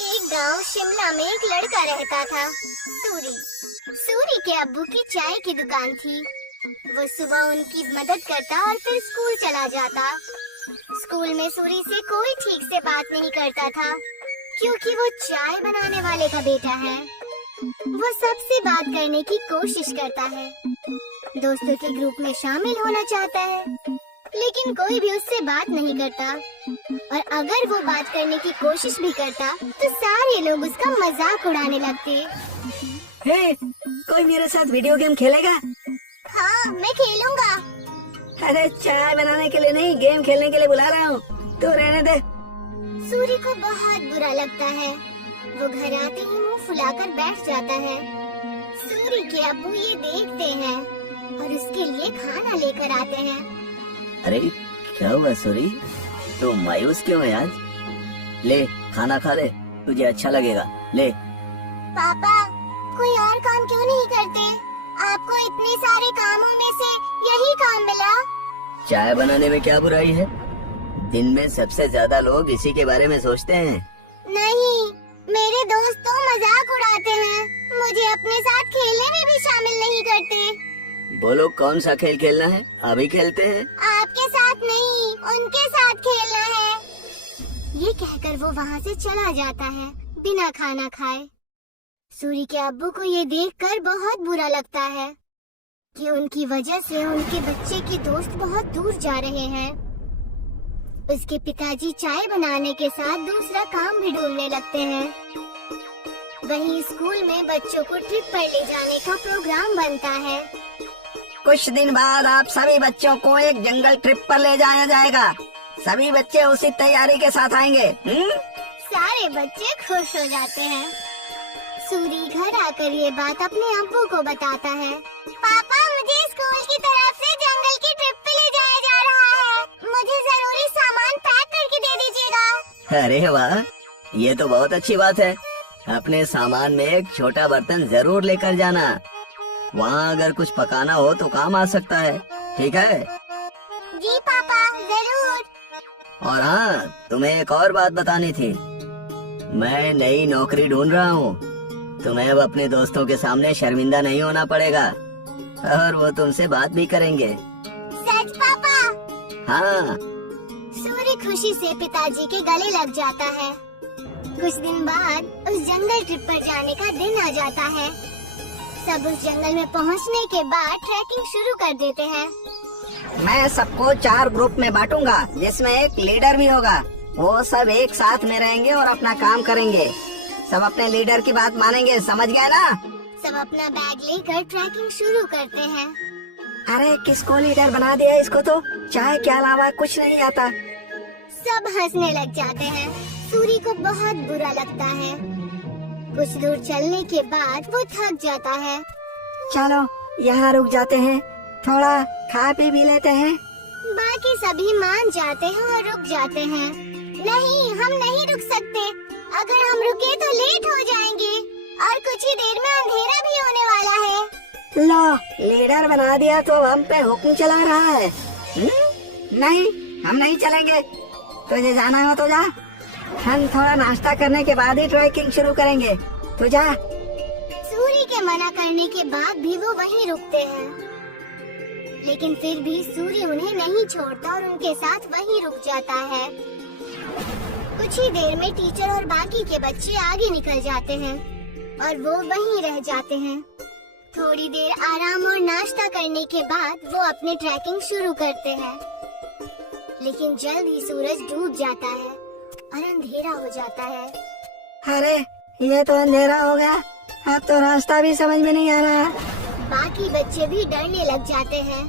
एक गांव शिमला में एक लड़का रहता था, सूरी। सूरी के अब्बू की चाय की दुकान थी। वो सुबह उनकी मदद करता और फिर स्कूल चला जाता। स्कूल में सूरी से कोई ठीक से बात नहीं करता था, क्योंकि वो चाय बनाने वाले का बेटा है। वो सबसे बात करने की कोशिश करता है, दोस्तों के ग्रुप में शामिल होना चाहता है, लेकिन कोई भी उससे बात नहीं करता। और अगर वो बात करने की कोशिश भी करता तो सारे लोग उसका मजाक उड़ाने लगते। हे, कोई मेरे साथ वीडियो गेम खेलेगा? हाँ, मैं खेलूंगा। अरे चाय बनाने के लिए नहीं, गेम खेलने के लिए बुला रहा हूँ, तो रहने दे। सूरी को बहुत बुरा लगता है। वो घर आते ही मुंह फुलाकर बैठ जाता है। सूरी के अब्बू ये देखते हैं और उसके लिए खाना लेकर आते हैं। अरे क्या हुआ सूरी, तो मायूस क्यों है आज? ले खाना खा ले, तुझे अच्छा लगेगा। ले। पापा, कोई और काम क्यों नहीं करते? आपको इतने सारे कामों में से यही काम मिला। चाय बनाने में क्या बुराई है? दिन में सबसे ज्यादा लोग इसी के बारे में सोचते हैं। नहीं, मेरे दोस्त तो मजाक उड़ाते हैं, मुझे अपने साथ खेलने में भी शामिल नहीं करते। बोलो कौन सा खेल खेलना है, अभी खेलते हैं। आपके साथ नहीं, उनके साथ खेलना है। ये कहकर वो वहाँ से चला जाता है बिना खाना खाए। सूरी के अब्बू को ये देखकर बहुत बुरा लगता है कि उनकी वजह से उनके बच्चे के दोस्त बहुत दूर जा रहे हैं। उसके पिताजी चाय बनाने के साथ दूसरा काम भी ढूंढने लगते हैं। वहीं स्कूल में बच्चों को ट्रिप पर ले जाने का प्रोग्राम बनता है। कुछ दिन बाद आप सभी बच्चों को एक जंगल ट्रिप पर ले जाया जाएगा। सभी बच्चे उसी तैयारी के साथ आएंगे। सारे बच्चे खुश हो जाते हैं। सूरी घर आकर ये बात अपने अब्बू को बताता है। पापा, मुझे स्कूल की तरफ से जंगल की ट्रिप पे ले जाया जा रहा है। मुझे जरूरी सामान पैक करके दे दीजिएगा। अरे वाह, ये तो बहुत अच्छी बात है। अपने सामान में एक छोटा बर्तन जरूर लेकर जाना, वहाँ अगर कुछ पकाना हो तो काम आ सकता है। ठीक है? जी पापा, जरूर। और हाँ, तुम्हें एक और बात बतानी थी। मैं नई नौकरी ढूंढ रहा हूँ। तुम्हें अब अपने दोस्तों के सामने शर्मिंदा नहीं होना पड़ेगा और वो तुमसे बात भी करेंगे। सच पापा? हाँ। सूरी खुशी से पिताजी के गले लग जाता है। कुछ दिन बाद उस जंगल ट्रिप पर जाने का दिन आ जाता है। सब उस जंगल में पहुंचने के बाद ट्रैकिंग शुरू कर देते हैं। मैं सबको 4 ग्रुप में बांटूंगा, जिसमें एक लीडर भी होगा। वो सब एक साथ में रहेंगे और अपना काम करेंगे। सब अपने लीडर की बात मानेंगे, समझ गए ना? सब अपना बैग लेकर ट्रैकिंग शुरू करते हैं। अरे किसको लीडर बना दिया? इसको तो चाय के अलावा कुछ नहीं आता। सब हंसने लग जाते हैं। सूरी को बहुत बुरा लगता है। कुछ दूर चलने के बाद वो थक जाता है। चलो यहाँ रुक जाते हैं, थोड़ा खा पी भी लेते हैं। बाकी सभी मान जाते हैं और रुक जाते हैं। नहीं, हम नहीं रुक सकते। अगर हम रुके तो लेट हो जाएंगे और कुछ ही देर में अंधेरा भी होने वाला है। लो, लीडर बना दिया तो हम पे हुक्म चला रहा है। नहीं, हम नहीं चलेंगे। तुझे जाना हो तो जा। हम थोड़ा नाश्ता करने के बाद ही ट्रैकिंग शुरू करेंगे। तो जा। सूरी के मना करने के बाद भी वो वहीं रुकते हैं, लेकिन फिर भी सूरी उन्हें नहीं छोड़ता और उनके साथ वहीं रुक जाता है। कुछ ही देर में टीचर और बाकी के बच्चे आगे निकल जाते हैं और वो वहीं रह जाते हैं। थोड़ी देर आराम और नाश्ता करने के बाद वो अपनी ट्रैकिंग शुरू करते हैं, लेकिन जल्द ही सूरज डूब जाता है और अंधेरा हो जाता है। अरे ये तो अंधेरा हो गया, अब तो रास्ता भी समझ में नहीं आ रहा। बाकी बच्चे भी डरने लग जाते हैं।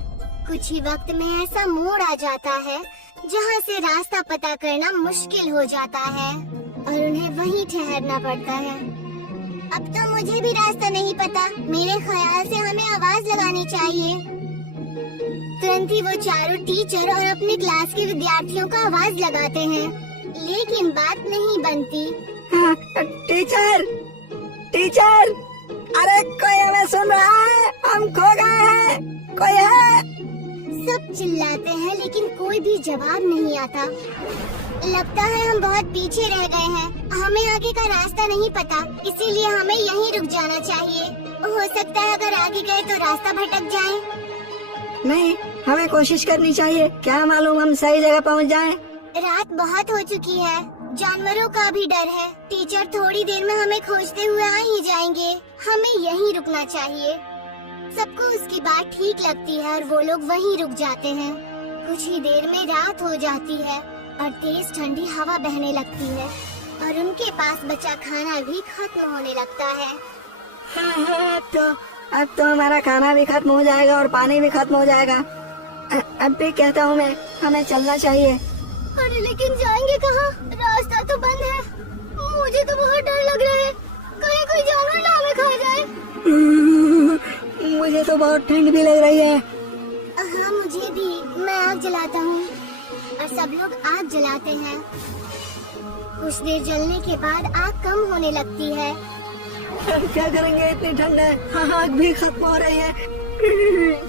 कुछ ही वक्त में ऐसा मोड़ आ जाता है जहाँ से रास्ता पता करना मुश्किल हो जाता है और उन्हें वहीं ठहरना पड़ता है। अब तो मुझे भी रास्ता नहीं पता। मेरे ख्याल से हमें आवाज लगानी चाहिए। तुरंत ही वो चारों टीचर और अपने क्लास के विद्यार्थियों को आवाज लगाते हैं, लेकिन बात नहीं बनती। टीचर, टीचर, अरे कोई हमें सुन रहा है? हम खो गए हैं, कोई है? सब चिल्लाते हैं लेकिन कोई भी जवाब नहीं आता। लगता है हम बहुत पीछे रह गए हैं। हमें आगे का रास्ता नहीं पता, इसीलिए हमें यहीं रुक जाना चाहिए। हो सकता है अगर आगे गए तो रास्ता भटक जाए। नहीं, हमें कोशिश करनी चाहिए, क्या मालूम हम सही जगह पहुंच जाएं। रात बहुत हो चुकी है, जानवरों का भी डर है। टीचर थोड़ी देर में हमें खोजते हुए आ ही जाएंगे। हमें यहीं रुकना चाहिए। सबको उसकी बात ठीक लगती है और वो लोग वहीं रुक जाते हैं। कुछ ही देर में रात हो जाती है और तेज ठंडी हवा बहने लगती है और उनके पास बचा खाना भी खत्म होने लगता है। हाँ, अब तो हमारा खाना भी खत्म हो जाएगा और पानी भी खत्म हो जाएगा। अब भी कहता हूँ मैं, हमें चलना चाहिए। अरे लेकिन जाएंगे कहाँ? रास्ता तो बंद है। मुझे तो बहुत डर लग रहा है, कहीं कोई जानवर ना हमें खा जाए। मुझे तो बहुत ठंड भी लग रही है। हाँ मुझे भी। मैं आग जलाता हूँ और सब लोग आग जलाते हैं। कुछ देर जलने के बाद आग कम होने लगती है। क्या करेंगे, इतनी ठंड है। हाँ, आग भी खत्म हो रही है।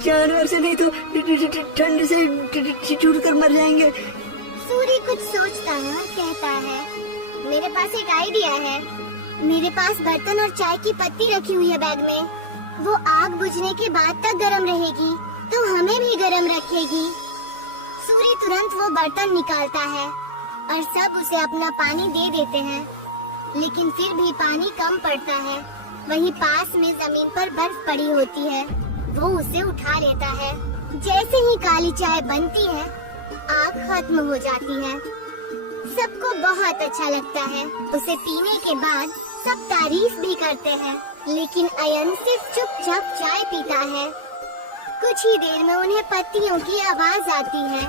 जानवर से नहीं तो ठंड से छूट कर मर जाएंगे। सूरी कुछ सोचता है और कहता है, मेरे पास एक आइडिया है। मेरे पास बर्तन और चाय की पत्ती रखी हुई है बैग में। वो आग बुझने के बाद तक गर्म रहेगी तो हमें भी गर्म रखेगी। सूरी तुरंत वो बर्तन निकालता है और सब उसे अपना पानी दे देते हैं, लेकिन फिर भी पानी कम पड़ता है। वहीं पास में जमीन पर बर्फ पड़ी होती है। वो उसे उठा लेता है। जैसे ही काली चाय बनती है, आग खत्म हो जाती है। सबको बहुत अच्छा लगता है। उसे पीने के बाद सब तारीफ भी करते हैं, लेकिन अयन सिर्फ चुपचाप चाय पीता है। कुछ ही देर में उन्हें पत्तियों की आवाज आती है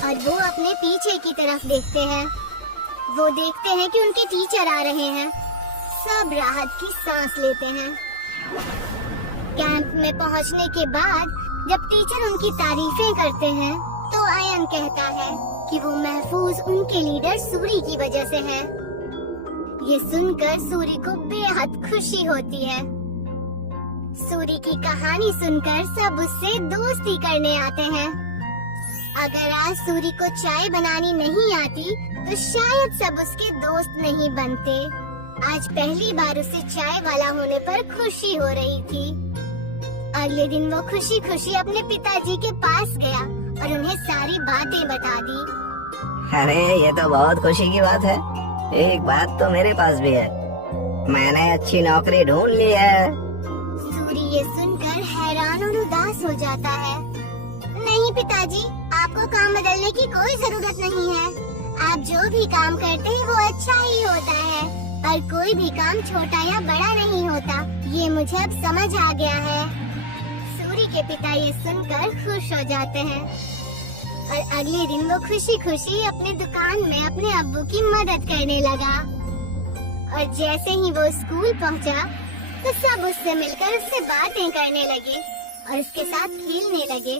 और वो अपने पीछे की तरफ देखते हैं। वो देखते हैं कि उनके टीचर आ रहे हैं। सब राहत की सांस लेते हैं। कैंप में पहुंचने के बाद जब टीचर उनकी तारीफें करते हैं तो अयन कहता है कि वो महफूज उनके लीडर सूरी की वजह से है। ये सुनकर सूरी को बेहद खुशी होती है। सूरी की कहानी सुनकर सब उससे दोस्ती करने आते हैं। अगर आज सूरी को चाय बनानी नहीं आती तो शायद सब उसके दोस्त नहीं बनते। आज पहली बार उसे चाय वाला होने पर खुशी हो रही थी। अगले दिन वो खुशी खुशी अपने पिताजी के पास गया और उन्हें सारी बातें बता दी। अरे ये तो बहुत खुशी की बात है। एक बात तो मेरे पास भी है, मैंने अच्छी नौकरी ढूंढ ली है। सूरी ये सुनकर हैरान और उदास हो जाता है। नहीं पिताजी, आपको काम बदलने की कोई जरूरत नहीं है। आप जो भी काम करते हैं वो अच्छा ही होता है और कोई भी काम छोटा या बड़ा नहीं होता। ये मुझे अब समझ आ गया है। सूरी के पिता ये सुनकर खुश हो जाते हैं और अगले दिन वो खुशी खुशी अपने दुकान में अपने अब्बू की मदद करने लगा। और जैसे ही वो स्कूल पहुंचा तो सब उससे मिलकर उससे बातें करने लगे और उसके साथ खेलने लगे।